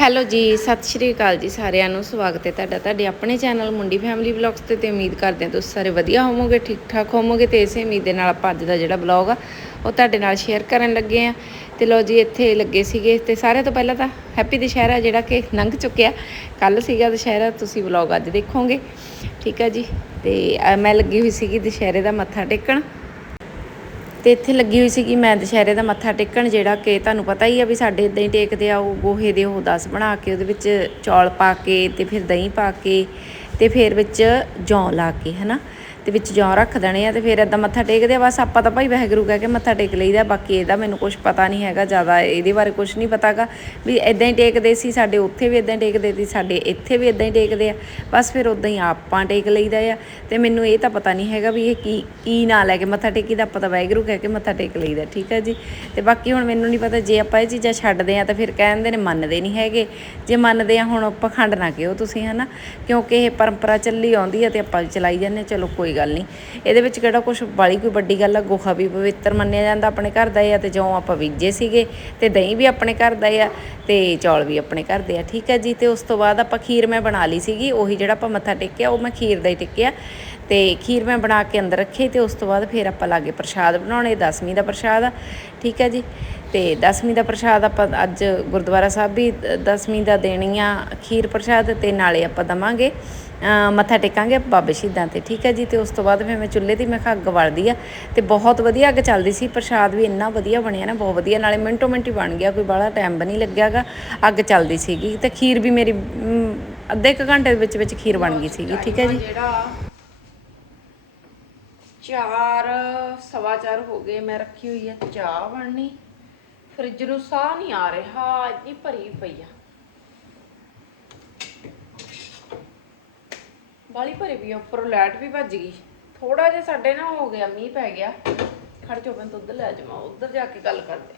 Hello ਜੀ, ਸਤਿ ਸ਼੍ਰੀ ਅਕਾਲ ਜੀ ਸਾਰਿਆਂ ਨੂੰ, ਸਵਾਗਤ ਹੈ ਤੁਹਾਡਾ, ਤੁਹਾਡੇ ਆਪਣੇ ਚੈਨਲ ਮੁੰਡੀ ਫੈਮਿਲੀ ਵਲੌਗਸ ਤੇ ਤੇ ਉਮੀਦ ਕਰਦੇ ਹਾਂ ਤੁਸੀਂ ਸਾਰੇ ਵਧੀਆ ਹੋਵੋਗੇ ਠੀਕ ਠਾਕ ਹੋਵੋਗੇ, ਤੇ ਇਸੇ ਉਮੀਦ ਦੇ ਨਾਲ ਆਪਾਂ ਅੱਜ ਦਾ ਜਿਹੜਾ ਵਲੌਗ ਆ, ਉਹ ਤੁਹਾਡੇ ਨਾਲ ਸ਼ੇਅਰ ਕਰਨ ਲੱਗੇ ਆ ਤੇ ਲੋ ਜੀ, ਇੱਥੇ ਲੱਗੇ ਸੀਗੇ, ਤੇ ਸਾਰਿਆਂ ਤੋਂ ਪਹਿਲਾਂ ਤਾਂ ਹੈਪੀ ਦੁਸ਼ਹਿਰਾ ਜਿਹੜਾ ਕਿ ਲੰਘ ਚੁੱਕਿਆ। ਕੱਲ ਸੀਗਾ ਦੁਸ਼ਹਿਰਾ, ਤੁਸੀਂ ਵਲੌਗ ਅੱਜ ਦੇਖੋਗੇ। ਠੀਕ ਆ ਜੀ, ਤੇ ਮੈਂ ਲੱਗੀ ਹੋਈ ਸੀਗੀ ਦੁਸ਼ਹਿਰੇ ਦਾ ਮੱਥਾ ਟੇਕਣ। ਤੇ ਇੱਥੇ ਲੱਗੀ ਹੋਈ ਸੀਗੀ, ਮੈਂ ਦੁਸ਼ਹਿਰੇ ਦਾ ਮੱਥਾ ਟੇਕਣ, ਜਿਹੜਾ ਕਿ ਤੁਹਾਨੂੰ ਪਤਾ ਹੀ ਆ ਵੀ ਸਾਡੇ ਇਦਾਂ ਹੀ ਟੇਕਦੇ ਆ, ਉਹ ਗੋਹੇ ਦੇ ਉਹ ਦਸ ਬਣਾ ਕੇ, ਉਹਦੇ ਵਿੱਚ ਚੌਲ ਪਾ ਕੇ ਤੇ ਫਿਰ ਦਹੀਂ ਪਾ ਕੇ ਤੇ ਫਿਰ ਵਿੱਚ ਜੌਂ ਲਾ ਕੇ, ਹਨਾ? ਤੇ ਵਿੱਚ ਜੌਂ ਰੱਖ ਦੇਣੇ ਆ ਤੇ ਫਿਰ ਇਦਾਂ ਮੱਥਾ ਟੇਕਦੇ ਆ ਬਸ ਆਪਾਂ ਤਾਂ ਭਾਈ ਵਾਹਿਗੁਰੂ ਕਹਿ ਕੇ ਮੱਥਾ ਟੇਕ ਲਈਦਾ ਬਾਕੀ ਇਹਦਾ ਮੈਨੂੰ ਕੁਝ ਪਤਾ ਨਹੀਂ ਹੈਗਾ ਜ਼ਿਆਦਾ ਇਹਦੇ ਬਾਰੇ ਕੁਝ ਨਹੀਂ ਪਤਾਗਾ। ਵੀ ਇਦਾਂ ਹੀ ਟੇਕਦੇ ਸੀ ਸਾਡੇ ਉੱਥੇ ਵੀ ਇਦਾਂ ਹੀ ਟੇਕਦੇ ਸੀ ਸਾਡੇ ਇੱਥੇ ਵੀ ਇਦਾਂ ਹੀ ਟੇਕਦੇ ਆ। ਬਸ ਫਿਰ ਉਦਾਂ ਹੀ ਆਪਾਂ ਟੇਕ ਲਈਦਾ ਆ ਤੇ ਮੈਨੂੰ ਇਹ ਤਾਂ ਪਤਾ ਨਹੀਂ ਹੈਗਾ ਵੀ ਇਹ ਕੀ ਕੀ ਨਾਂ ਲੈ ਕੇ ਮੱਥਾ ਟੇਕੀ ਦਾ ਆਪਾਂ ਤਾਂ ਵਾਹਿਗੁਰੂ ਕਹਿ ਕੇ ਮੱਥਾ ਟੇਕ ਲਈਦਾ ਠੀਕ ਹੈ ਜੀ? ਤੇ ਬਾਕੀ ਹੁਣ ਮੈਨੂੰ ਨਹੀਂ ਪਤਾ ਜੇ ਆਪਾਂ ਇਹ ਚੀਜ਼ਾਂ ਛੱਡਦੇ ਆ ਤਾਂ ਫਿਰ ਕਹਿੰਦੇ ਨੇ ਮੰਨਦੇ ਨਹੀਂ ਹੈਗੇ। ਜੇ ਮੰਨਦੇ ਆ ਹੁਣ ਪਖੰਡ ਨਾ ਕਿਉਂ ਤੁਸੀਂ ਹਨਾ? ਕਿਉਂਕਿ ਇਹ ਪਰੰਪਰਾ ਚੱਲੀ ਆਉਂਦੀ ਆ ਤੇ ਆਪਾਂ ਚਲਾਈ ਜਾਂਦੇ ਹਾਂ, ਚਲੋ ਕੋਈ ਗੱਲ ਨਹੀਂ। ਇਹਦੇ ਵਿੱਚ ਕਿਹੜਾ ਕੁਝ ਬਾਲੀ ਕੋਈ ਵੱਡੀ ਗੱਲ ਆ, ਗੋਹਾ ਵੀ ਪਵਿੱਤਰ ਮੰਨਿਆ ਜਾਂਦਾ ਆਪਣੇ ਘਰ ਦਾ ਆ ਤੇ ਜੌਂ ਆਪਾਂ ਬੀਜੇ ਸੀਗੇ ਤੇ ਦਹੀਂ ਵੀ ਆਪਣੇ ਘਰ ਦਾ ਆ ਤੇ ਚੌਲ ਵੀ ਆਪਣੇ ਘਰ ਦੇ ਆ, ਠੀਕ ਹੈ ਜੀ? ਤੇ ਉਸ ਤੋਂ ਬਾਅਦ ਆਪਾਂ ਖੀਰ ਮੈਂ ਬਣਾ ਲਈ ਸੀਗੀ, ਉਹੀ ਜਿਹੜਾ ਆਪਾਂ ਮੱਥਾ ਟੇਕਿਆ, ਉਹ ਮੈਂ ਖੀਰ ਦਾ ਹੀ ਟੇਕਿਆ। ਤੇ ਖੀਰ ਮੈਂ ਬਣਾ ਕੇ ਅੰਦਰ ਰੱਖੀ ਤੇ ਉਸ ਤੋਂ ਬਾਅਦ ਫਿਰ ਆਪਾਂ ਲਾਗੇ ਪ੍ਰਸ਼ਾਦ ਬਣਾਉਣੇ, ਦਸਵੀਂ ਦਾ ਪ੍ਰਸ਼ਾਦ ਆ, ਠੀਕ ਹੈ ਜੀ? ਤੇ ਦਸਵੀਂ ਦਾ ਪ੍ਰਸ਼ਾਦ ਆਪਾਂ ਅੱਜ ਗੁਰਦੁਆਰਾ ਸਾਹਿਬ ਵੀ ਦ- ਦਸਵੀਂ ਦਾ ਦੇਣੀ ਆ ਖੀਰ ਪ੍ਰਸ਼ਾਦ ਤੇ ਨਾਲੇ ਆਪਾਂ ਦਵਾਂਗੇ। ਮੱਥਾ ਟੇਕਾਂਗੇ ਬਾਬੇ ਸ਼ਹੀਦਾਂ ਤੇ, ਠੀਕ ਹੈ ਜੀ? ਤੇ ਉਸ ਤੋਂ ਬਾਅਦ ਫਿਰ ਮੈਂ ਚੁੱਲ੍ਹੇ ਤੇ ਮੈਂ ਅੱਗ ਵਲਦੀ ਆ ਤੇ ਬਹੁਤ ਵਧੀਆ ਅੱਗ ਚੱਲਦੀ ਸੀ, ਪ੍ਰਸ਼ਾਦ ਵੀ ਇੰਨਾ ਵਧੀਆ ਬਣਿਆ ਨਾ, ਬਹੁਤ ਵਧੀਆ, ਨਾਲੇ ਮਿੰਟੋ ਮਿੰਟ ਹੀ ਬਣ ਗਿਆ, ਕੋਈ ਬਾਹਲਾ ਟਾਈਮ ਵੀ ਨਹੀਂ ਲੱਗਿਆਗਾ, ਅੱਗ ਚੱਲਦੀ ਸੀਗੀ ਤੇ ਖੀਰ ਵੀ ਮੇਰੀ ਅੱਧੇ ਕੁ ਘੰਟੇ ਦੇ ਵਿੱਚ ਵਿੱਚ ਖੀਰ ਬਣ ਗਈ ਸੀਗੀ, ਠੀਕ ਹੈ ਜੀ? ਚਾਰ, ਸਵਾ ਚਾਰ ਹੋ ਗਏ ਮੈਂ ਰੱਖੀ ਹੋਈ ਹੈ ਚਾਹ ਬਣਨੀ, ਫ੍ਰਿਜ ਨੂੰ ਸਾਹ ਨਹੀਂ ਆ ਰਿਹਾ, ਇੰਨੀ ਭਰੀ ਪਈ ਆ। ਬਾਲੀ ਭਰੀ ਪਈ ਆ, ਉੱਪਰੋਂ ਲਾਈਟ ਵੀ ਭੱਜ ਗਈ। ਥੋੜਾ ਜਿਹਾ ਸਾਡੇ ਨਾ ਹੋ ਗਿਆ, ਮੀਂਹ ਪੈ ਗਿਆ। ਖੜ ਜਾਓ, ਮੈਂ ਦੁੱਧ ਲੈ ਜਾਵਾਂ, ਉੱਧਰ ਜਾ ਕੇ ਗੱਲ ਕਰਦੇ।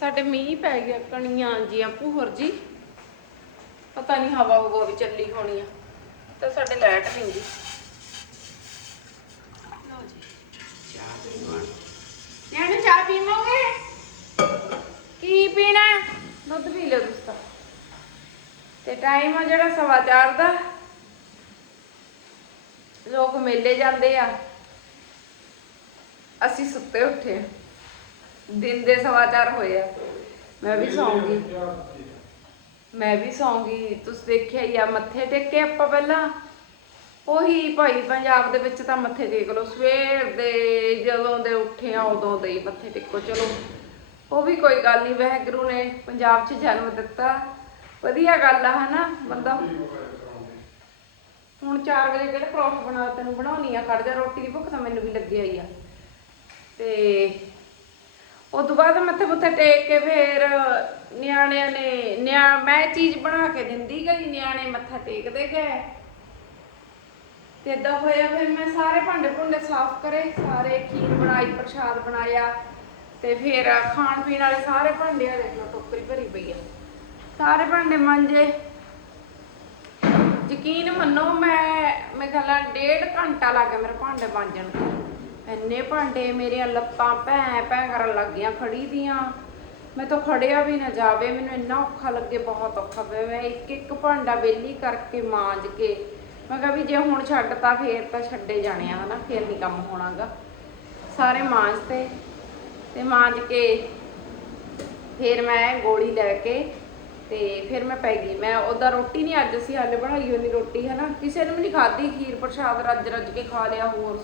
ਸਾਡੇ ਮੀਂਹ ਪੈ ਗਿਆ, ਕਣੀਆਂ ਜੀਆਂ ਭੂਹਰ ਜੀ। ਪਤਾ ਨਹੀਂ ਹਵਾ ਹੁਵਾ ਵੀ ਚੱਲੀ ਹੋਣੀ ਆ, ਤੇ ਸਾਡੇ ਲਾਈਟ ਨਹੀਂ ਗਈ। ਲਓ ਜੀ, ਚਾਹ ਪੀਵਾਂ। ਨਿਆਣੇ, ਚਾਹ ਪੀਵੋਗੇ? ਕੀ ਪੀਣਾ? ਹੈ? ਦੁੱਧ ਪੀ ਲਓ ਤੁਸੀਂ ਤਾਂ। ਤੇ ਟਾਈਮ ਆ ਜਿਹੜਾ ਸਵਾ ਚਾਰ ਦਾ। ਲੋਕ ਮੇਲੇ ਜਾਂਦੇ ਆ। ਅਸੀਂ ਸੁੱਤੇ ਉੱਠੇ ਆ। ਦਿਨ ਦੇ ਸਵਾ ਚਾਰ ਹੋਏ ਆ। ਮੈਂ ਵੀ ਸੌਂਗੀ। ਮੈਂ ਵੀ ਸੌਂਗੀ। ਤੁਸੀਂ ਦੇਖਿਆ ਹੀ ਆ, ਮੱਥੇ ਟੇਕੇ ਆਪਾਂ ਪਹਿਲਾਂ ਉਹੀ ਭਾਈ ਪੰਜਾਬ ਦੇ ਵਿੱਚ ਤਾਂ ਮੱਥੇ ਟੇਕ ਲਓ। ਸਵੇਰ ਦੇ ਜਦੋਂ ਦੇ ਉੱਠੇ ਆ, ਉਦੋਂ ਦੇ ਹੀ ਮੱਥੇ ਟੇਕੋ। ਚਲੋ, ਉਹ ਵੀ ਕੋਈ ਗੱਲ ਨਹੀਂ ਵਾਹਿਗੁਰੂ ਨੇ ਪੰਜਾਬ 'ਚ ਜਨਮ ਦਿੱਤਾ। ਵਧੀਆ ਗੱਲ ਆ, ਹਨਾ, ਬੰਦਾ? ਹੁਣ 4 ਵਜੇ ਕਿਹੜੇ ਪਰੌਂਠ ਬਣਾ, ਤੈਨੂੰ ਬਣਾਉਣੀ ਆ, ਖੜ ਜਾ, ਰੋਟੀ ਦੀ ਭੁੱਖ ਤਾਂ ਮੈਨੂੰ ਵੀ ਲੱਗੀ ਹੋਈ ਆ। ਤੇ ਉਹ ਤੋਂ ਬਾਅਦ ਮੱਥੇ ਮੁੱਥੇ ਟੇਕ ਕੇ ਫੇਰ ਨਿਆਣਿਆਂ ਨੇ, ਨਿਆ, ਮੈਂ ਚੀਜ਼ ਬਣਾ ਕੇ ਦਿੰਦੀ ਗਈ, ਨਿਆਣੇ ਮੱਥਾ ਟੇਕਦੇ ਗਏ। ਤੇ ਏਦਾਂ ਹੋਇਆ, ਫਿਰ ਮੈਂ ਸਾਰੇ ਭਾਂਡੇ ਭੁੰਡੇ ਸਾਫ਼ ਕਰੇ, ਸਾਰੇ ਖੀਰ ਬਣਾਈ, ਪ੍ਰਸ਼ਾਦ ਬਣਾਇਆ। ਤੇ ਫਿਰ ਖਾਣ ਪੀਣ ਵਾਲੇ ਸਾਰੇ ਭਾਂਡੇ ਆ ਦੇਖ ਲਓ ਟੋਕਰੀ ਭਰੀ ਪਈ ਆ। ਸਾਰੇ ਭਾਂਡੇ ਮਾਂਜੇ। ਯਕੀਨ ਮੰਨੋ, ਮੈਂ ਮੈਂ ਕਹਿੰਦਾ ਡੇਢ ਘੰਟਾ ਲੱਗ ਗਿਆ ਮੇਰੇ ਭਾਂਡੇ ਮਾਂਜਣ ਇੰਨੇ ਭਾਂਡੇ ਮੇਰੀਆਂ ਲੱਤਾਂ ਭੈਂ ਭੈਂ ਕਰਨ ਲੱਗ ਗਈਆਂ ਖੜੀ ਦੀਆਂ। ਮੈਂ ਤਾਂ ਖੜਿਆ ਵੀ ਨਾ ਜਾਵੇ, ਮੈਨੂੰ ਇੰਨਾ ਔਖਾ ਲੱਗੇ, ਬਹੁਤ ਔਖਾ। ਪਿਆ ਮੈਂ ਇੱਕ ਇੱਕ ਭਾਂਡਾ ਵੇਲੀ ਕਰਕੇ ਮਾਂਜ ਕੇ, ਮੈਂ ਕਿਹਾ ਵੀ ਜੇ ਹੁਣ ਛੱਡਤਾ ਫੇਰ ਤਾਂ ਛੱਡੇ ਜਾਣੇ ਆ, ਹਨਾ, ਫੇਰ ਨਹੀਂ ਕੰਮ ਹੋਣਾਗਾ। ਸਾਰੇ ਮਾਂਜਤੇ ਤੇ ਤੇ ਮਾਂਜ ਕੇ ਫਿਰ ਮੈਂ ਗੋਲੀ ਲੈ ਕੇ ਤੇ ਫਿਰ ਮੈਂ ਪੈ ਗਈ। ਮੈਂ ਉਹਦਾ ਰੋਟੀ ਨਹੀਂ ਅੱਜ ਅਸੀਂ ਹਾਲੇ ਬਣਾਈ ਹੋਣੀ ਰੋਟੀ ਹੈ ਨਾ ਕਿਸੇ ਨੇ ਵੀ ਨਹੀਂ ਖਾਧੀ ਖੀਰ ਪ੍ਰਸ਼ਾਦ ਰੱਜ ਰੱਜ ਕੇ ਖਾ ਲਿਆ, ਹੋਰ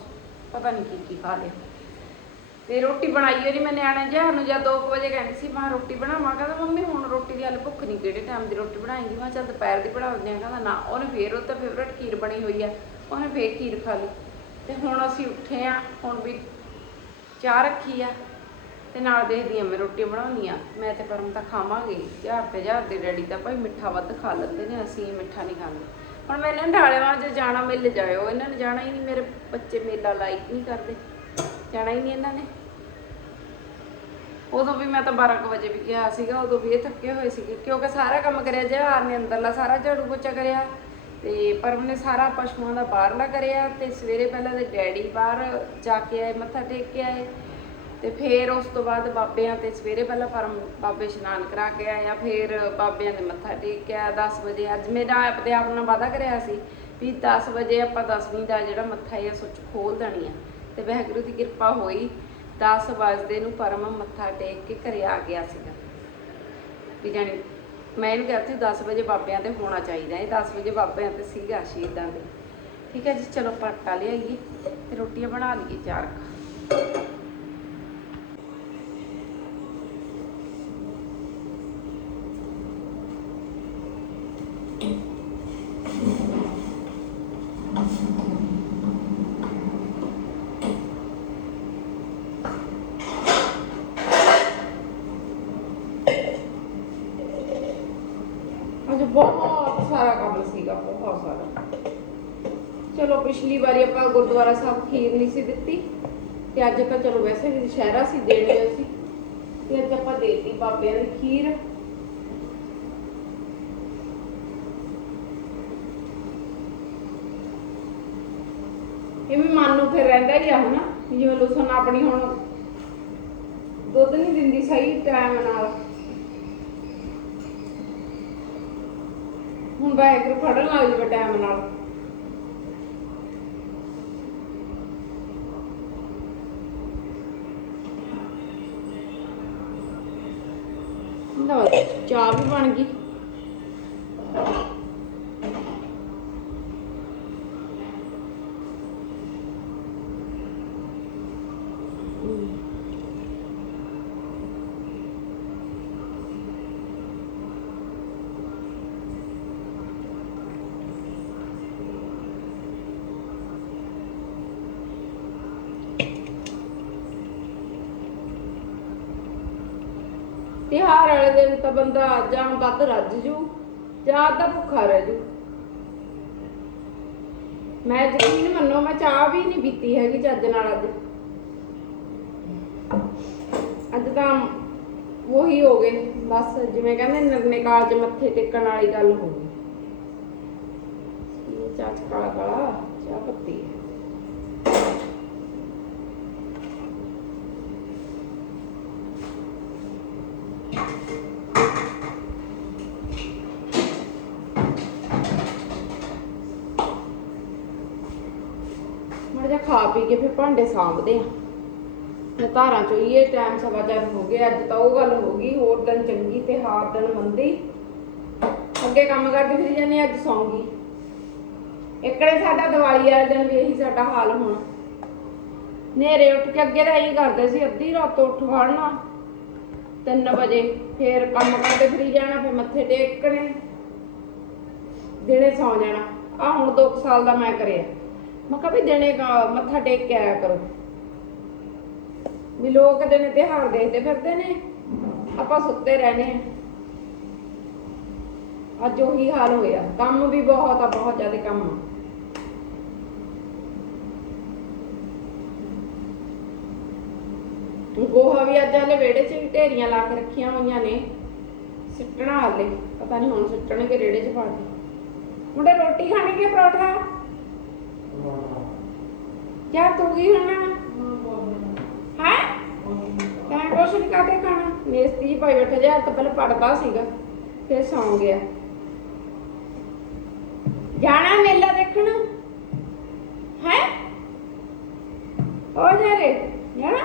ਪਤਾ ਨਹੀਂ ਕੀ ਕੀ ਖਾ ਲਿਆ। ਤੇ ਰੋਟੀ ਬਣਾਈ ਹੋਣੀ ਮੈਂ ਨਿਆਣੇ ਜਿਹਾ ਨੂੰ ਜਦ 2 ਵਜੇ ਕਹਿੰਦੀ ਸੀ, ਮੈਂ ਰੋਟੀ ਬਣਾਵਾਂ। ਕਹਿੰਦਾ, ਮੰਮੀ, ਹੁਣ ਰੋਟੀ ਦੀ ਹਾਲੇ ਭੁੱਖ ਨਹੀਂ ਕਿਹੜੇ ਟਾਈਮ ਦੀ ਰੋਟੀ ਬਣਾਏਂਗੀ? ਮੈਂ ਕਿਹਾ, ਚੱਲ ਦੁਪਹਿਰ ਦੀ ਬਣਾ ਦਿੰਦੇ ਆ। ਕਹਿੰਦਾ, ਨਾ, ਉਹਨੇ ਫੇਰ ਉਹ ਤਾਂ ਫੇਵਰਟ ਖੀਰ ਬਣੀ ਹੋਈ ਆ, ਉਹਨੇ ਫੇਰ ਖੀਰ ਖਾ ਲਈ। ਤੇ ਹੁਣ ਅਸੀਂ ਉੱਠੇ ਆ, ਹੁਣ ਵੀ ਚਾਹ ਰੱਖੀ ਆ। ਤੇ ਨਾਲ ਦੇਖਦੀ ਆ ਮੈਂ ਰੋਟੀ ਬਣਾਉਣੀ ਆ। ਮੈਂ ਤੇ ਪਰਮ ਤਾਂ ਖਾਵਾਂਗੇ। ਹਜ਼ਾਰ ਤੇ ਹਜ਼ਾਰ ਦੇ ਡੈਡੀ ਤਾਂ ਭਾਈ ਮਿੱਠਾ ਵੱਧ ਖਾ ਲੈਂਦੇ ਨੇ, ਅਸੀਂ ਮਿੱਠਾ ਨਹੀਂ ਖਾਂਦੇ। ਹੁਣ ਮੈਂ ਇਹਨਾਂ ਢਾਲੇਵਾਂ 'ਚ ਜਾਣਾ ਮਿਲ ਜਾਇਓ, ਇਹਨਾਂ ਨੇ ਜਾਣਾ ਹੀ ਨਹੀਂ, ਮੇਰੇ ਬੱਚੇ ਮੇਲਾ ਲਾਈਕ ਨਹੀਂ ਕਰਦੇ। ਜਾਣਾ ਹੀ ਨਹੀਂ ਇਹਨਾਂ ਨੇ। ਉਦੋਂ ਵੀ ਮੈਂ ਤਾਂ 12 ਕੁ ਵਜੇ ਵੀ ਗਿਆ ਸੀਗਾ, ਉਦੋਂ ਵੀ ਇਹ ਥੱਕੇ ਹੋਏ ਸੀਗੇ, ਕਿਉਂਕਿ ਸਾਰਾ ਕੰਮ ਕਰਿਆ, ਜਹਾਰ ਨੇ ਅੰਦਰਲਾ ਸਾਰਾ ਝਾੜੂ ਪੋਚਾ ਕਰਿਆ, ਤੇ ਪਰਮ ਨੇ ਸਾਰਾ ਪਸ਼ੂਆਂ ਦਾ ਬਾਹਰਲਾ ਕਰਿਆ, ਤੇ ਸਵੇਰੇ ਪਹਿਲਾਂ ਦੇ ਡੈਡੀ ਬਾਹਰ ਜਾ ਕੇ ਆਏ, ਮੱਥਾ ਟੇਕ ਕੇ ਆਏ ਤੇ ਫਿਰ ਉਸ ਤੋਂ ਬਾਅਦ ਬਾਬਿਆਂ ਤੇ ਸਵੇਰੇ ਪਹਿਲਾਂ ਪਰਮ ਬਾਬੇ ਇਸ਼ਨਾਨ ਕਰਾ ਕੇ ਆਇਆ, ਫਿਰ ਬਾਬਿਆਂ ਦੇ ਮੱਥਾ ਟੇਕਿਆ 10 ਵਜੇ ਅੱਜ ਮੇਰਾ ਆਪਦੇ ਆਪ ਨਾਲ ਵਾਦਾ ਕਰਿਆ ਸੀ ਵੀ 10 ਵਜੇ ਆਪਾਂ ਦਸਵੀਂ ਦਾ ਜਿਹੜਾ ਮੱਥਾ ਹੈ ਸੁੱਚ ਖੋਲ ਦੇਣੀ ਆ। ਤੇ ਵਾਹਿਗੁਰੂ ਦੀ ਕਿਰਪਾ ਹੋਈ 10 ਵਜੇ ਨੂੰ ਪਰਮ ਮੱਥਾ ਟੇਕ ਕੇ ਘਰੇ ਆ ਗਿਆ ਸੀਗਾ। ਵੀ ਜਾਣੀ ਮੈਂ ਇਹਨੂੰ ਕਿਹਾ ਸੀ 10 ਵਜੇ ਬਾਬਿਆਂ ਤੇ ਹੋਣਾ ਚਾਹੀਦਾ, ਇਹ 10 ਵਜੇ ਬਾਬਿਆਂ ਤੇ ਸੀਗਾ ਸ਼ਹੀਦਾਂ ਦੇ। ਠੀਕ ਹੈ ਜੀ, ਚਲੋ ਪਟਾ ਲਿਆਈਏ ਤੇ ਰੋਟੀਆਂ ਬਣਾ ਲਈਏ, ਚਾਰ ਅੱਜ ਬਹੁਤ ਸਾਰਾ ਕੰਮ ਸੀਗਾ, ਬਹੁਤ ਸਾਰਾ। ਚਲੋ ਪਿਛਲੀ ਵਾਰੀ ਆਪਾਂ ਗੁਰਦੁਆਰਾ ਸਾਹਿਬ ਖੀਰ ਨਹੀਂ ਸੀ ਦਿੱਤੀ, ਤੇ ਅੱਜ ਤਾਂ ਚਲੋ ਵੈਸੇ ਵੀ ਦੁਸ਼ਹਿਰਾ ਸੀ, ਦੇਣੀ ਸੀ। ਤੇ ਅੱਜ ਆਪਾਂ ਦੇਤੀ ਬਾਬਿਆਂ ਦੀ ਖੀਰ। ਇਹ ਵੀ ਮਨ ਨੂੰ ਫਿਰ ਰਹਿੰਦਾ ਹੀ ਆ, ਹਨਾ? ਜਿਵੇਂ ਲੁਸਨ ਆਪਣੀ ਹੁਣ ਦੁੱਧ ਨਹੀਂ ਦਿੰਦੀ ਸਹੀ ਟਾਈਮ ਨਾਲ। ਵਾਹਿਗੁਰੂ ਫੜਨ ਲੱਗ ਜਾਵੇ ਟਾਈਮ ਨਾਲ। ਲਓ ਚਾਹ ਵੀ ਬਣ ਗਈ। ਤਿਉਹਾਰ ਵਾਲੇ ਦਿਨ ਤਾਂ ਬੰਦਾ ਜਾਂ ਵੱਧ ਰੱਜ ਜੂ, ਜਾਂ ਤਾਂ ਭੁੱਖਾ ਰਹਿ ਜੂ। ਮੈਂ ਯਕੀਨ ਮੰਨੋ, ਮੈਂ ਚਾਹ ਵੀ ਨਹੀਂ ਪੀਤੀ ਹੈਗੀ ਚੱਜ ਨਾਲ ਅੱਜ। ਅੱਜ ਤਾਂ ਉਹੀ ਹੋ ਗਏ, ਬਸ ਜਿਵੇਂ ਕਹਿੰਦੇ ਨਰਨੇ ਕਾਲ ਚ ਮੱਥੇ ਟੇਕਣ ਵਾਲੀ ਗੱਲ ਹੋ ਗਈ। ਚਾਚ ਕਾਲਾ ਕਾਲਾ ਚਾਹ ਪੱਤੀ ਹੈ ਮੜ ਜਾ ਖਾ ਪੀ ਕੇ ਫਿਰ ਭਾਂਡੇ ਸਾਂਭਦੇ ਆ। ਧਾਰਾਂ ਚੋਈਏ, ਟਾਈਮ ਸਵਾ ਚਾਰ ਹੋ ਗਏ ਅੱਜ ਤਾਂ ਉਹ ਗੱਲ ਹੋ ਗਈ, ਹੋਰ ਦਿਨ ਚੰਗੀ ਤੇ ਹਾਰ ਦਿਨ ਮੰਦੀ ਅੱਗੇ ਕੰਮ ਕਰਦੀ ਫਿਰ ਜਾਂਦੀ ਅੱਜ ਸੌਂਗੀ। ਇਕੜੇ ਸਾਡਾ ਦੀਵਾਲੀ ਵਾਲੇ ਦਿਨ ਵੀ ਇਹੀ ਸਾਡਾ ਹਾਲ ਹੋਣਾ। ਨੇਰੇ ਉੱਠ ਕੇ ਅੱਗੇ ਤਾਂ ਇਹੀ ਕਰਦੇ ਸੀ, ਅੱਧੀ ਰਾਤ ਉੱਠ ਵੜਨਾ। 3 ਵਜੇ ਫੇਰ ਕੰਮ ਕਰਦੇ ਫਰੀ ਜਾਣਾ, ਫੇਰ ਮੱਥੇ ਟੇਕਣੇ। ਦਿਨੇ ਸੌ ਜਾਣਾ। ਆ ਹੁਣ 2 ਸਾਲ ਦਾ ਮੈਂ ਕਰਿਆ। ਮੈਂ ਕਿਹਾ ਵੀ ਦਿਨੇ ਕ- ਮੱਥਾ ਟੇਕ ਕੇ ਆਇਆ ਕਰੋ। ਵੀ ਲੋਕ ਦਿਨੇ ਤਿਉਹਾਰ ਦੇਖਦੇ ਫਿਰਦੇ ਨੇ, ਆਪਾਂ ਸੁੱਤੇ ਰਹਨੇ ਆ ਅੱਜ ਉਹੀ ਹਾਲ ਹੋਇਆ, ਕੰਮ ਵੀ ਬਹੁਤ ਆ, ਬਹੁਤ ਜ਼ਿਆਦਾ ਕੰਮ ਆ। ਗੋਹਾ ਵੀ ਅੱਜ ਹਲੇ ਵਿਹੜੇ 'ਚ ਵੀ ਢੇਰੀਆਂ ਲਾ ਕੇ ਰੱਖੀਆਂ ਹੋਈਆਂ ਨੇ, ਸਿੱਟਣਾ ਹਾਲੇ, ਪਤਾ ਨਹੀਂ ਹੁਣ ਸਿੱਟਣਗੇ ਰੇੜੇ 'ਚ ਪਾ ਕੇ। ਮੁੰਡੇ ਰੋਟੀ ਖਾਣੀ ਕਿ ਪਰੌਠਾ? ਕਿਆ ਤੂੰ ਕੀ ਹੋਣਾ ਹੈ? ਤੈਂ ਕੁਛ ਨਹੀਂ ਕਾਤੇ ਖਾਣਾ? ਮੇਸਤੀ ਭਾਈ ਬੈਠਾ ਜਿਹਾ ਪਹਿਲਾਂ ਪੜਦਾ ਸੀਗਾ, ਫਿਰ ਸੌਂ ਗਿਆ। ਜਾਣਾ ਮੇਲਾ ਦੇਖਣ? ਹੈ? ਹੋ ਜਾ ਰੇ, ਜਾਣਾ?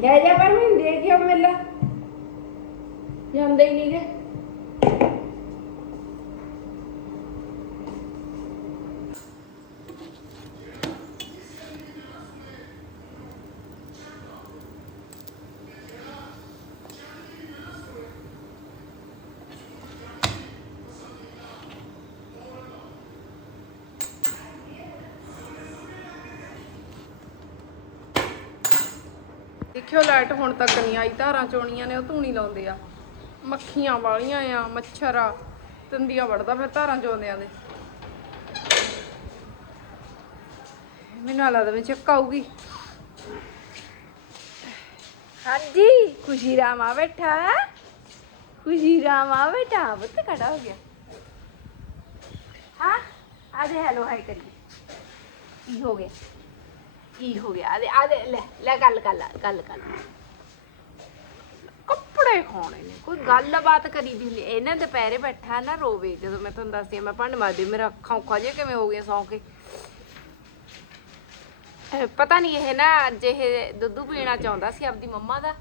ਲੈ ਜਾ ਪਰ ਮੈਂ ਦੇਖਿਓ ਮੇਲਾ। ਜਾਂਦੇ ਹੀ ਨਹੀਂ ਦੇਖਿਓ ਲਾਈਟ ਹੁਣ ਤੱਕ ਨਹੀਂ ਆਈ, ਧਾਰਾਂ ਚੋਣੀਆਂ ਨੇ, ਉਹ ਧੂਣੀ ਲਾਉਂਦੇ ਆ। ਮੱਖੀਆਂ ਵਾਲੀਆਂ ਆ, ਮੱਛਰ ਆ, ਤੰਦੀਆਂ ਵੜਦਾ ਫਿਰ ਧਾਰਾਂ ਚੋਂਦਿਆਂ ਦੇ। ਮੈਨੂੰ ਲੱਗਦਾ ਵੀ ਚੱਕ ਆਊਗੀ। ਹਾਂਜੀ, ਖੁਸ਼ੀ ਰਾਮ ਆ ਬੈਠਾ ਖੁਸ਼ੀ ਰਾਮ ਆ ਬੈਠਾ ਬੱਤ ਖੜਾ ਹੋ ਗਿਆ। ਹਾਂ ਆਜੇ ਹੈਲੋ ਹਾਈ ਕਰੀਏ। ਕੀ ਹੋ ਗਿਆ? ਕੀ ਹੋ ਗਿਆ? ਆ ਦੇ ਲੈ ਲੈ ਗੱਲ ਕਰ ਲੈ ਗੱਲ ਕਰ। ਕੱਪੜੇ ਖਾਣੇ ਨੇ ਕੋਈ ਗੱਲਬਾਤ ਕਰੀ ਦੀ ਹੁੰਦੀ ਇਹਨਾਂ ਦੇ ਬੈਠਾ ਨਾ ਰੋਵੇ ਜਦੋਂ ਮੈਂ ਤੁਹਾਨੂੰ ਦੱਸਦੀ ਹਾਂ, ਮੈਂ ਭਾਂਡੇ ਮਾਰਦੀ ਮੇਰਾ ਅੱਖਾਂ ਉੱਖਾਂ ਜੇ ਕਿਵੇਂ ਹੋ ਗਈਆਂ ਸੌਂ ਕੇ। ਅਹ ਪਤਾ ਨਹੀਂ ਇਹ ਨਾ ਅੱਜ ਇਹ ਦੁੱਧ ਪੀਣਾ ਚਾਹੁੰਦਾ ਸੀ ਆਪਦੀ ਮੰਮਾ ਦਾ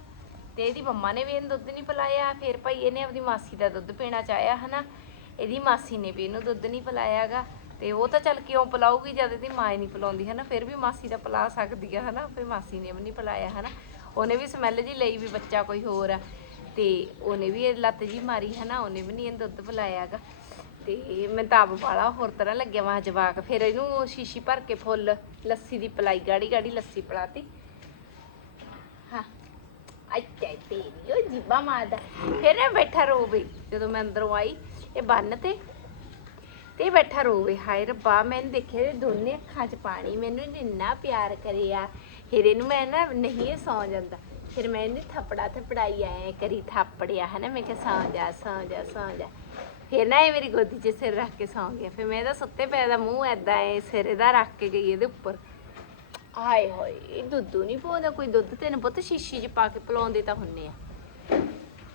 ਤੇ ਇਹਦੀ ਮੰਮਾ ਨੇ ਵੀ ਇਹਨੂੰ ਦੁੱਧ ਨਹੀਂ ਪਿਲਾਇਆ। ਫਿਰ ਭਾਈ ਇਹਨੇ ਆਪਦੀ ਮਾਸੀ ਦਾ ਦੁੱਧ ਪੀਣਾ ਚਾਹਿਆ ਹਨਾ? ਇਹਦੀ ਮਾਸੀ ਨੇ ਵੀ ਇਹਨੂੰ ਦੁੱਧ ਨਹੀਂ ਪਿਲਾਇਆਗਾ। ਤੇ ਉਹ ਤਾਂ ਚੱਲ ਕਿਉਂ ਪਿਲਾਊਗੀ, ਜਦ ਇਹਦੀ ਮਾਂ ਹੀ ਨਹੀਂ ਪਿਲਾਉਂਦੀ, ਹਨਾ? ਫਿਰ ਵੀ ਮਾਸੀ ਦਾ ਪਿਲਾ ਸਕਦੀ ਆ, ਹਨਾ? ਫਿਰ ਮਾਸੀ ਨੇ ਵੀ ਨਹੀਂ ਪਿਲਾਇਆ, ਹਨਾ? ਉਹਨੇ ਵੀ ਸਮੈਲ ਜੀ ਲਈ ਵੀ ਬੱਚਾ ਕੋਈ ਹੋਰ ਆ। ਤੇ ਉਹਨੇ ਵੀ ਲੱਤ ਜੀ ਮਾਰੀ, ਹਨਾ? ਉਹਨੇ ਵੀ ਨਹੀਂ ਇਹਨੂੰ ਦੁੱਧ ਪਿਲਾਇਆਗਾ। ਤੇ ਮੈਂ ਤਾਂ ਆਪ ਵਾਲਾ ਹੋਰ ਤਰ੍ਹਾਂ ਲੱਗਿਆ ਵਾ ਜਵਾਕ। ਫਿਰ ਇਹਨੂੰ ਸ਼ੀਸ਼ੀ ਭਰ ਕੇ ਫੁੱਲ, ਲੱਸੀ ਦੀ ਪਲਾਈ, ਗਾੜੀ ਗਾੜੀ ਲੱਸੀ ਪਲਾਤੀ। ਹਾਂ। ਅੱਛਾ ਤੇਰੀ ਉਹ ਜੀਬਾ ਮਾਰਦਾ। ਫਿਰ ਇਹ ਬੈਠਾ ਰੋਵੇ ਜਦੋਂ ਮੈਂ ਅੰਦਰੋਂ ਆਈ, ਇਹ ਬੰਨ ਤੇ ਤੇ ਬੈਠਾ ਰੋਵੇ ਹਾਏ ਰੱਬਾ ਮੈਂ ਦੇਖਿਆ ਇਹ ਦੋਨੇ ਅੱਖਾਂ 'ਚ ਪਾਣੀ, ਮੈਨੂੰ ਇਹਨੇ ਇੰਨਾ ਪਿਆਰ ਕਰਿਆ ਫਿਰ ਇਹਨੂੰ ਮੈਂ ਨਾ ਨਹੀਂ ਇਹ ਸੌ ਜਾਂਦਾ। ਫਿਰ ਮੈਂ ਇਹਨੂੰ ਥਪੜਾ ਥਪੜਾਈ ਐ ਕਰੀ ਥਾਪੜਿਆ, ਹਨਾ? ਮੈਂ ਕਿਹਾ, ਸੌ ਜਾ ਸੌ ਜਾ ਸੌ ਜਾ। ਫਿਰ ਨਾ ਇਹ ਮੇਰੀ ਗੋਦੀ 'ਚ ਸਿਰ ਰੱਖ ਕੇ ਸੌਂ ਗਿਆ। ਫਿਰ ਮੈਂ ਇਹਦਾ ਸੁੱਤੇ ਪੈ ਦਾ ਮੂੰਹ ਐਦਾਂ ਐ ਸਿਰ ਇਹਦਾ ਰੱਖ ਕੇ ਗਈ ਇਹਦੇ ਉੱਪਰ। ਆਏ ਹੋਏ ਦੁੱਧ ਨਹੀਂ ਪਾਉਂਦਾ ਕੋਈ ਦੁੱਧ? ਤੈਨੂੰ ਪੁੱਤ ਸ਼ੀਸ਼ੀ 'ਚ ਪਾ ਕੇ ਪਿਲਾਉਂਦੇ ਤਾਂ ਹੁੰਨੇ ਆ।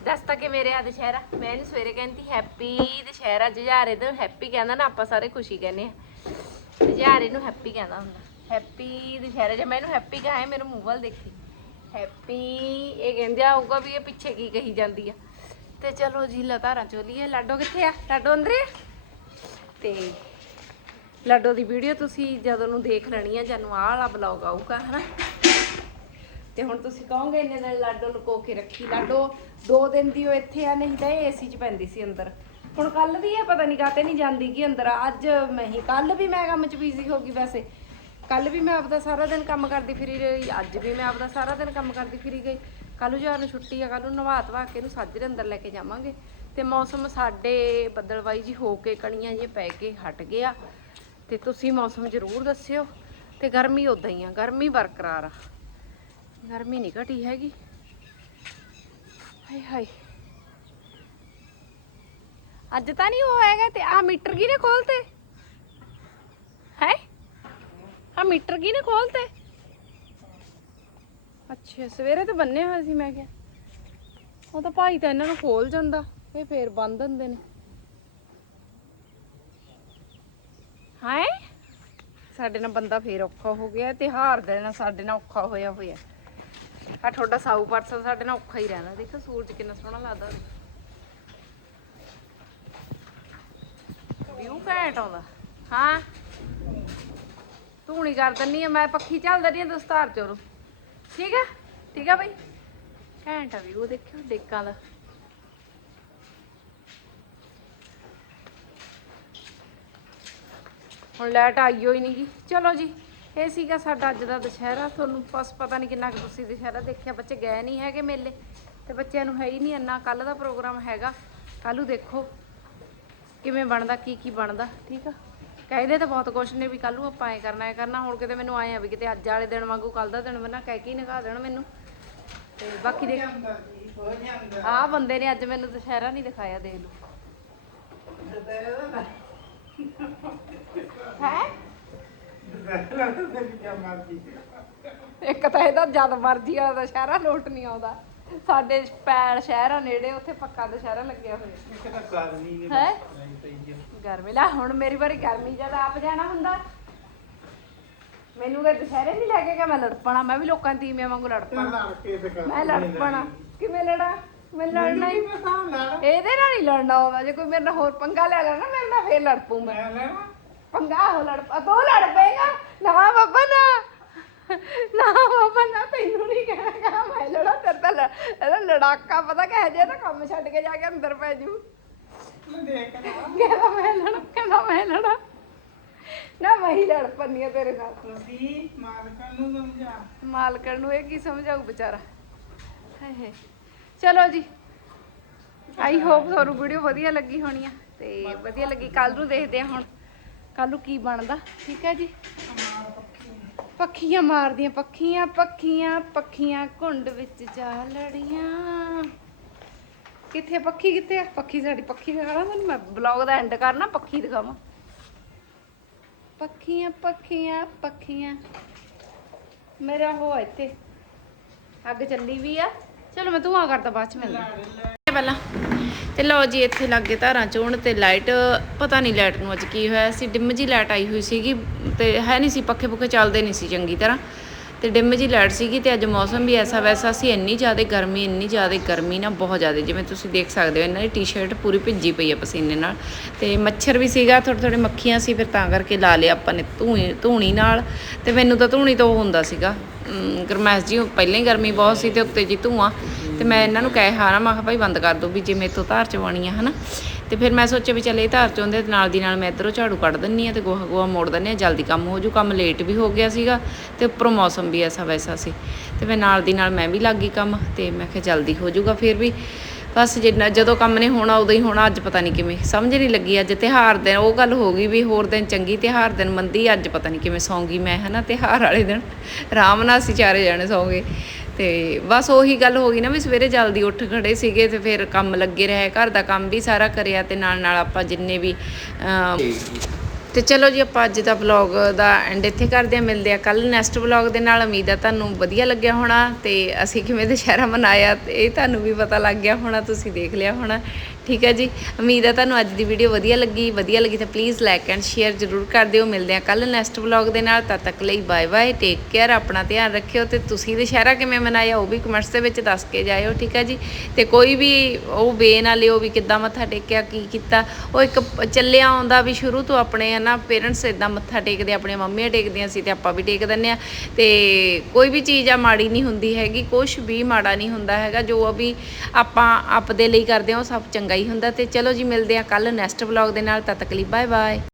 ਦੱਸ ਤਾਂ ਕਿ ਮੇਰੇ ਆ ਦੁਸ਼ਹਿਰਾ? ਮੈਂ ਇਹਨੂੰ ਸਵੇਰੇ ਕਹਿੰਦੀ ਹੈਪੀ ਦੁਸ਼ਹਿਰਾ। ਜੁਝਾਰੇ ਤੇ ਹੈਪੀ ਕਹਿੰਦਾ ਨਾ, ਆਪਾਂ ਸਾਰੇ ਖੁਸ਼ੀ ਕਹਿੰਦੇ ਆ ਜੁਝਾਰੇ ਨੂੰ ਹੈਪੀ ਕਹਿੰਦਾ ਹੁੰਦਾ। ਹੈਪੀ ਦੁਸ਼ਹਿਰਾ, ਜੇ ਮੈਂ ਇਹਨੂੰ ਹੈਪੀ ਕਹਾਂ ਮੇਰੇ ਮੂੰਹ ਵੱਲ ਦੇਖੀ। ਹੈਪੀ ਇਹ ਕਹਿੰਦੇ ਆਊਗਾ ਵੀ ਇਹ ਪਿੱਛੇ ਕੀ ਕਹੀ ਜਾਂਦੀ ਆ। ਤੇ ਚਲੋ ਜੀ, ਲਤਾਰਾਂ ਚੋਲੀਏ। ਲਾਡੋ ਕਿੱਥੇ ਆ? ਲਾਡੋ ਅੰਦਰੇ ਆ? ਤੇ ਲਾਡੋ ਦੀ ਵੀਡੀਓ ਤੁਸੀਂ ਜਦੋਂ ਨੂੰ ਦੇਖ ਲੈਣੀ ਆ ਜਾਨੂੰ ਆਹ ਵਾਲਾ ਬਲੌਗ ਆਊਗਾ, ਹਨਾ? ਤੇ ਹੁਣ ਤੁਸੀਂ ਕਹੋਗੇ ਇੰਨੇ ਦਿਨ ਲਾਡੋ ਲੁਕੋ ਕੇ ਰੱਖੀ, ਲਾਡੋ ਦੋ ਦਿਨ ਦੀ ਉਹ ਇੱਥੇ ਆ, ਨਹੀਂ ਤਾਂ ਇਹ ਏਸੀ 'ਚ ਪੈਂਦੀ ਸੀ ਅੰਦਰ। ਹੁਣ ਕੱਲ ਦੀ ਇਹ ਪਤਾ ਨਹੀਂ ਕਾਤੇ ਨਹੀਂ ਜਾਂਦੀ ਕਿ ਅੰਦਰ ਅੱਜ ਮੈਂ ਹੀ ਕੱਲ ਵੀ ਮੈਂ ਕੰਮ 'ਚ ਬਿਜ਼ੀ ਹੋ ਗਈ ਵੈਸੇ। ਕੱਲ ਵੀ ਮੈਂ ਆਪਦਾ ਸਾਰਾ ਦਿਨ ਕੰਮ ਕਰਦੀ ਫਿਰੀ ਰਹੀ, ਅੱਜ ਵੀ ਮੈਂ ਆਪਦਾ ਸਾਰਾ ਦਿਨ ਕੰਮ ਕਰਦੀ ਫਿਰੀ ਗਈ। ਕੱਲ ਨੂੰ ਜਾਨ ਛੁੱਟੀ ਆ ਕੱਲ ਨੂੰ ਨਵਾ ਧਵਾ ਕੇ ਇਹਨੂੰ ਸਾਜਰੇ ਅੰਦਰ ਲੈ ਕੇ ਜਾਵਾਂਗੇ। ਤੇ ਮੌਸਮ ਸਾਡੇ ਬੱਦਲਵਾਈ ਜੀ ਹੋ ਕੇ ਕਣੀਆਂ ਜੇ ਪੈ ਕੇ ਹਟ ਗਿਆ। ਤੇ ਤੁਸੀਂ ਮੌਸਮ ਜ਼ਰੂਰ ਦੱਸਿਓ। ਤੇ ਗਰਮੀ ਉਦਾਂ ਹੀ ਆ, ਗਰਮੀ ਬਰਕਰਾਰ ਆ। ਗਰਮੀ ਨਹੀਂ ਘਟੀ ਹੈਗੀ। ਹਾਏ ਹਾਏ। ਅੱਜ ਤਾਂ ਨਹੀਂ ਉਹ ਹੈਗਾ ਤੇ ਆ ਮੀਟਰ ਕਿਹਨੇ ਖੋਲਤੇ? ਹੈ? ਆ ਮੀਟਰ ਕਿਹਨੇ ਖੋਲਤੇ? ਅੱਛਾ, ਸਵੇਰੇ ਤਾਂ ਬੰਨੇ ਹੋਏ ਸੀ ਮੈਂ ਕਿਹਾ। ਉਹ ਤਾਂ ਭਾਈ ਤਾਂ ਇਹਨਾਂ ਨੂੰ ਖੋਲ ਜਾਂਦਾ, ਇਹ ਫੇਰ ਬੰਦ ਹੁੰਦੇ ਨੇ। ਹਾਏ ਸਾਡੇ ਨਾਲ ਬੰਦਾ ਫੇਰ ਔਖਾ ਹੋ ਗਿਆ ਤੇ ਹਾਰ ਦੇਣਾ ਸਾਡੇ ਨਾਲ ਔਖਾ ਹੋਇਆ ਹੋਇਆ। ਆ ਤੁਹਾਡਾ ਸਾਊ ਪਰਸਨ ਸਾਡੇ ਨਾਲ ਔਖਾ ਹੀ ਰਹਿੰਦਾ। ਦੇਖੋ, ਸੂਰਜ ਕਿੰਨਾ ਸੋਹਣਾ ਲੱਗਦਾ। ਵਿਊ ਘੈਂਟ ਆਉਂਦਾ। ਹਾਂ। ਧੂਣੀ ਕਰ ਦਿੰਨੀ ਆ, ਮੈਂ ਪੱਖੀ ਚੱਲ ਨਹੀਂ ਆ ਦਸਤਾਰ ਚੋਂ ਠੀਕ ਆ? ਠੀਕ ਆ ਬਈ। ਘੈਂਟ ਆ ਵਿਊ, ਦੇਖਿਓ ਡੇਕਾਂ ਦਾ। ਹੁਣ ਲਾਈਟ ਆਈਓ ਹੀ ਨਹੀਂ ਗੀ ਚਲੋ ਜੀ। ਇਹ ਸੀਗਾ ਸਾਡਾ ਅੱਜ ਦਾ ਦੁਸ਼ਹਿਰਾ। ਤੁਹਾਨੂੰ ਬਸ ਪਤਾ ਨਹੀਂ ਕਿੰਨਾ ਕੁ ਤੁਸੀਂ ਦੁਸ਼ਹਿਰਾ ਦੇਖਿਆ। ਬੱਚੇ ਗਏ ਨਹੀਂ ਹੈਗੇ ਮੇਲੇ ਤੇ ਬੱਚਿਆਂ ਨੂੰ ਹੈ ਹੀ ਨਹੀਂ ਇੰਨਾ। ਕੱਲ ਦਾ ਪ੍ਰੋਗਰਾਮ ਹੈਗਾ। ਕੱਲ੍ਹ ਨੂੰ ਦੇਖੋ ਕਿਵੇਂ ਬਣਦਾ ਕੀ ਕੀ ਬਣਦਾ ਠੀਕ ਆ? ਕਹਿੰਦੇ ਤਾਂ ਬਹੁਤ ਕੁਛ ਨੇ ਵੀ ਕੱਲ ਨੂੰ ਆਪਾਂ ਐ ਕਰਨਾ ਐ ਕਰਨਾ। ਹੁਣ ਕਿਤੇ ਮੈਨੂੰ ਆਏ ਆ ਵੀ ਕਿਤੇ ਅੱਜ ਵਾਲੇ ਦਿਨ ਵਾਂਗੂ ਕੱਲ ਦਾ ਦਿਨ ਬਣਾ ਕਹਿ ਕੇ ਨਗਾ ਦੇਣ ਮੈਨੂੰ। ਤੇ ਬਾਕੀ ਦੇਖ ਆਹ ਬੰਦੇ ਨੇ ਅੱਜ ਮੈਨੂੰ ਦੁਸ਼ਹਿਰਾ ਨਹੀਂ ਦਿਖਾਇਆ ਦੇਖ ਲਓ। ਹੈ? ਇੱਕ ਤਾਂ ਇਹਦਾ ਜਦ ਮਰਜ਼ੀ ਆ ਦੁਸ਼ਹਿਰਾ ਲੋਟ ਨਹੀਂ ਆਉਂਦਾ। ਸਾਡੇ ਪੈਲ ਸ਼ਹਿਰ ਆ ਨੇੜੇ ਉੱਥੇ ਪੱਕਾ ਦੁਸ਼ਹਿਰਾ ਲੱਗਿਆ ਹੋਇਆ। ਹੈ? ਗਰਮੀ ਲਾ ਹੁਣ ਮੇਰੀ ਵਾਰੀ ਗਰਮੀ ਜਦ ਆਪ ਜਾਣਾ ਹੁੰਦਾ। ਮੈਨੂੰ ਤਾਂ ਦੁਸ਼ਹਿਰੇ ਨਹੀਂ ਲੈ ਕੇ ਗਿਆ ਮੈਂ ਲੜਪਣਾ ਮੈਂ ਵੀ ਲੋਕਾਂ ਦੀ ਤੀਵੀਆਂ ਵਾਂਗੂ ਲੜਪਣਾ। ਮੈਂ ਲੜਪਣਾ। ਕਿਵੇਂ ਲੜਾ? ਮੈਂ ਲੜਨਾ ਹੀ ਇਹਦੇ ਨਾਲ ਨਹੀਂ ਲੜਨਾ ਆਉਂਦਾ ਜੇ ਕੋਈ ਮੇਰੇ ਨਾਲ ਹੋਰ ਪੰਗਾ ਲੈ ਲੈਣਾ ਮੇਰੇ ਨਾਲ ਫੇਰ ਲੜ ਪਊ ਮੈਂ ਪੰਗਾ ਹੋ ਲੜ ਪਾ ਤੂੰ ਲੜ ਪਏਗਾ। ਨਾ ਬਾਬਾ ਨਾ। ਨਾ ਬਾਬਾ ਨਾ ਤੈਨੂੰ ਨਹੀਂ ਕਹਿਣਾ। ਮੈਂ ਲੜਾ ਤੇਰੇ ਤਾਂ ਇਹਦਾ ਲੜਾਕਾ ਪਤਾ ਕਹਿ ਜੇ ਤਾਂ ਕੰਮ ਛੱਡ ਕੇ ਜਾ ਕੇ ਅੰਦਰ ਪੈ ਜੂ। ਕਹਿੰਦਾ ਮੈਂ ਲੜਾ ਕਹਿੰਦਾ ਮੈਂ ਲੜਾ। ਨਾ ਮੈਂ ਹੀ ਲੜ ਪੰਨੀ ਆ ਤੇਰੇ ਨਾਲ। ਤੁਸੀਂ ਮਾਲਕਾਂ ਨੂੰ ਸਮਝਾ। ਮਾਲਕਣ ਨੂੰ ਇਹ ਕੀ ਸਮਝਾਊ ਵਿਚਾਰਾ? ਹਾਏ ਹਾਏ। ਚਲੋ ਜੀ। ਆਈ ਹੋਪ ਤੁਹਾਨੂੰ ਵੀਡੀਓ ਵਧੀਆ ਲੱਗੀ ਹੋਣੀ ਆ ਤੇ ਵਧੀਆ ਲੱਗੀ। ਕੱਲ ਨੂੰ ਦੇਖਦੇ ਆ ਹੁਣ। ਕੱਲ ਨੂੰ ਕੀ ਬਣਦਾ? ਠੀਕ ਹੈ ਜੀ? ਪੱਖੀਆਂ ਮਾਰਦੀਆਂ ਪੱਖੀਆਂ ਪੱਖੀਆਂ ਪੱਖੀਆਂ ਘੁੰਡ ਵਿੱਚ ਜਾ ਲੜੀਆਂ। ਕਿੱਥੇ ਪੱਖੀ ਕਿੱਥੇ ਆ? ਪੱਖੀ ਸਾਡੀ ਪੱਖੀ ਦਿਖਾਣਾ ਤੁਹਾਨੂੰ ਮੈਂ ਬਲੌਗ ਦਾ ਐਂਡ ਕਰਨਾ ਪੱਖੀ ਦਿਖਾਵਾਂ। ਪੱਖੀਆਂ ਪੱਖੀਆਂ ਪੱਖੀਆਂ। ਮੇਰਾ ਹੋ ਇੱਥੇ। ਅੱਗ ਚੱਲੀ ਵੀ ਆ। ਚਲੋ ਮੈਂ ਧੂਆਂ ਕਰਦਾ ਬਾਅਦ ਚ ਮਿਲਦਾ। ਪਹਿਲਾਂ। ਤੇ ਲਓ ਜੀ, ਇੱਥੇ ਲੱਗੇ ਧਾਰਾਂ ਚੋਣ ਤੇ ਲਾਈਟ, ਪਤਾ ਨਹੀਂ ਲਾਈਟ ਨੂੰ ਅੱਜ ਕੀ ਹੋਇਆ ਸੀ। ਡਿਮ ਜੀ ਲਾਈਟ ਆਈ ਹੋਈ ਸੀਗੀ ਤੇ ਹੈ ਨਹੀਂ ਸੀ, ਪੱਖੇ ਪੁੱਖੇ ਚੱਲਦੇ ਨਹੀਂ ਸੀ ਚੰਗੀ ਤਰ੍ਹਾਂ। ਤੇ ਡਿਮ ਜੀ ਲਾਈਟ ਸੀਗੀ ਤੇ ਅੱਜ ਮੌਸਮ ਵੀ ਐਸਾ ਵੈਸਾ ਸੀ, ਇੰਨੀ ਜ਼ਿਆਦਾ ਗਰਮੀ, ਇੰਨੀ ਜ਼ਿਆਦਾ ਗਰਮੀ ਨਾ, ਬਹੁਤ ਜ਼ਿਆਦਾ। ਜਿਵੇਂ ਤੁਸੀਂ ਦੇਖ ਸਕਦੇ ਹੋ, ਇਹਨਾਂ ਦੀ ਟੀ-ਸ਼ਰਟ ਪੂਰੀ ਭਿੱਜੀ ਪਈ ਆ ਪਸੀਨੇ ਨਾਲ। ਤੇ ਮੱਛਰ ਵੀ ਸੀਗਾ ਥੋੜੇ ਥੋੜੇ ਮੱਖੀਆਂ ਸੀ, ਫਿਰ ਤਾਂ ਕਰਕੇ ਲਾ ਲਿਆ ਆਪਾਂ ਨੇ ਧੂਣੀ ਧੂਣੀ ਨਾਲ। ਤੇ ਮੈਨੂੰ ਤਾਂ ਧੂਣੀ ਤੋਂ ਉਹ ਹੁੰਦਾ ਸੀਗਾ। ਗਰਮੈਸ਼ ਜੀ ਪਹਿਲਾਂ ਹੀ ਗਰਮੀ ਬਹੁਤ ਸੀ ਤੇ ਉੱਤੇ ਜੀ ਧੂਆਂ। ਤੇ ਮੈਂ ਇਹਨਾਂ ਨੂੰ ਕਿਹਾ ਨਾ ਮੈਂ ਕਿਹਾ ਭਾਈ ਬੰਦ ਕਰ ਦਿਓ ਵੀ ਜੇ ਮੇਰੇ ਤੋਂ ਧਾਰ ਚਵਾਉਣੀ ਆ, ਹਨਾ? ਤੇ ਫਿਰ ਮੈਂ ਸੋਚਿਆ ਵੀ ਚੱਲ ਇਹ ਧਾਰ ਚੋਂਦੇ ਤੇ ਨਾਲ ਦੀ ਨਾਲ ਮੈਂ ਇੱਧਰੋਂ ਝਾੜੂ ਕੱਢ ਦਿੰਨੀ ਆ ਤੇ ਗੋਹਾ ਗੋਹਾ ਮੋੜ ਦਿੰਨੀ ਆ, ਜਲਦੀ ਕੰਮ ਹੋ ਜੂ, ਕੰਮ ਲੇਟ ਵੀ ਹੋ ਗਿਆ ਸੀਗਾ ਤੇ ਉੱਪਰੋਂ ਮੌਸਮ ਵੀ ਐਸਾ ਵੈਸਾ ਸੀ। ਤੇ ਮੈਂ ਨਾਲ ਦੀ ਨਾਲ ਮੈਂ ਵੀ ਲੱਗ ਗਈ ਕੰਮ ਤੇ ਮੈਂ ਕਿਹਾ ਜਲਦੀ ਹੋ ਜੂਗਾ ਫਿਰ ਵੀ। ਬਸ ਜਿੰਨਾ ਜਦੋਂ ਕੰਮ ਨੇ ਹੋਣਾ, ਉਦੋਂ ਹੀ ਹੋਣਾ, ਅੱਜ ਪਤਾ ਨਹੀਂ ਕਿਵੇਂ। ਸਮਝ ਨਹੀਂ ਲੱਗੀ ਅੱਜ ਤਿਉਹਾਰ ਦਿਨ, ਉਹ ਗੱਲ ਹੋ ਗਈ ਵੀ ਹੋਰ ਦਿਨ ਚੰਗੀ ਤਿਉਹਾਰ ਦਿਨ ਮੰਦੀ, ਅੱਜ ਪਤਾ ਨਹੀਂ ਕਿਵੇਂ ਸੌਂਗੀ ਮੈਂ, ਹਨਾ? ਤਿਉਹਾਰ ਵਾਲੇ ਦਿਨ ਆਰਾਮ ਨਾਲ ਅਸੀਂ ਚਾਰੇ ਜਾਣੇ ਸੌਂਗੇ। ਤੇ ਬਸ ਉਹੀ ਗੱਲ ਹੋ ਗਈ ਨਾ ਵੀ ਸਵੇਰੇ ਜਲਦੀ ਉੱਠ ਖੜੇ ਸੀਗੇ ਤੇ ਫਿਰ ਕੰਮ ਲੱਗੇ ਰਹੇ ਘਰ ਦਾ ਕੰਮ ਵੀ ਸਾਰਾ ਕਰਿਆ ਤੇ ਨਾਲ ਨਾਲ ਆਪਾਂ ਜਿੰਨੇ ਵੀ ਤੇ ਚਲੋ ਜੀ ਆਪਾਂ ਅੱਜ ਦਾ ਵਲੌਗ ਦਾ ਐਂਡ ਇੱਥੇ ਕਰਦੇ ਹਾਂ ਮਿਲਦੇ ਆ ਕੱਲ ਨੈਕਸਟ ਵਲੌਗ ਦੇ ਨਾਲ ਉਮੀਦ ਆ ਤੁਹਾਨੂੰ ਵਧੀਆ ਲੱਗਿਆ ਹੋਣਾ ਤੇ ਅਸੀਂ ਕਿਵੇਂ ਦੁਸ਼ਹਿਰਾ ਮਨਾਇਆ ਇਹ ਤੁਹਾਨੂੰ ਵੀ ਪਤਾ ਲੱਗ ਗਿਆ ਹੋਣਾ ਤੁਸੀਂ ਦੇਖ ਲਿਆ ਹੋਣਾ। ਠੀਕ ਹੈ ਜੀ। ਉਮੀਦ ਆ ਤੁਹਾਨੂੰ ਅੱਜ ਦੀ ਵੀਡੀਓ ਵਧੀਆ ਲੱਗੀ। ਵਧੀਆ ਲੱਗੀ ਤਾਂ ਪਲੀਜ਼ ਲਾਈਕ ਐਂਡ ਸ਼ੇਅਰ ਜ਼ਰੂਰ ਕਰ ਦਿਓ। ਮਿਲਦੇ ਆ ਕੱਲ ਨੈਕਸਟ ਵਲੌਗ ਦੇ ਨਾਲ। ਤਦ ਤੱਕ ਲਈ ਬਾਏ ਬਾਏ ਟੇਕ ਕੇਅਰ ਆਪਣਾ ਧਿਆਨ ਰੱਖਿਓ। ਤੇ ਤੁਸੀਂ ਦੁਸ਼ਹਿਰਾ ਕਿਵੇਂ ਮਨਾਇਆ, ਉਹ ਵੀ ਕਮੈਂਟਸ ਦੇ ਵਿੱਚ ਦੱਸ ਕੇ ਜਾਇਓ, ਠੀਕ ਹੈ ਜੀ। ਤੇ ਕੋਈ ਵੀ ਉਹ ਵੇ ਨਾ ਲਿਓ ਵੀ ਕਿੱਦਾਂ ਮੱਥਾ ਟੇਕਿਆ, ਕੀ ਕੀਤਾ। ਉਹ ਇੱਕ ਚੱਲਿਆ ਆਉਂਦਾ ਵੀ ਸ਼ੁਰੂ ਤੋਂ ਆਪਣੇ ਹੈ ਨਾ ਪੇਰੈਂਟਸ ਇਦਾਂ ਮੱਥਾ ਟੇਕਦੇ ਆਪਣੀਆਂ ਮੰਮੀਆਂ ਟੇਕਦੀਆਂ ਸੀ ਤੇ ਆਪਾਂ ਵੀ ਟੇਕ ਦਿੰਦੇ ਆ ਤੇ ਕੋਈ ਵੀ ਚੀਜ਼ ਆ ਮਾੜੀ ਨਹੀਂ ਹੁੰਦੀ ਹੈਗੀ। ਕੁਝ ਵੀ ਮਾੜਾ ਨਹੀਂ ਹੁੰਦਾ ਹੈਗਾ। ਜੋ ਵੀ ਆਪਾਂ ਆਪਦੇ ਲਈ ਕਰਦੇ ਹਾਂ, ਉਹ ਸਭ ਚੰਗਾ ਚੰਗਾ ਹੀ ਹੁੰਦਾ ਤੇ ਚਲੋ ਜੀ ਮਿਲਦੇ ਆ ਕੱਲ ਨੈਕਸਟ ਵਲੌਗ ਦੇ ਨਾਲ, ਤਦ ਤੱਕ ਲਈ ਬਾਏ ਬਾਏ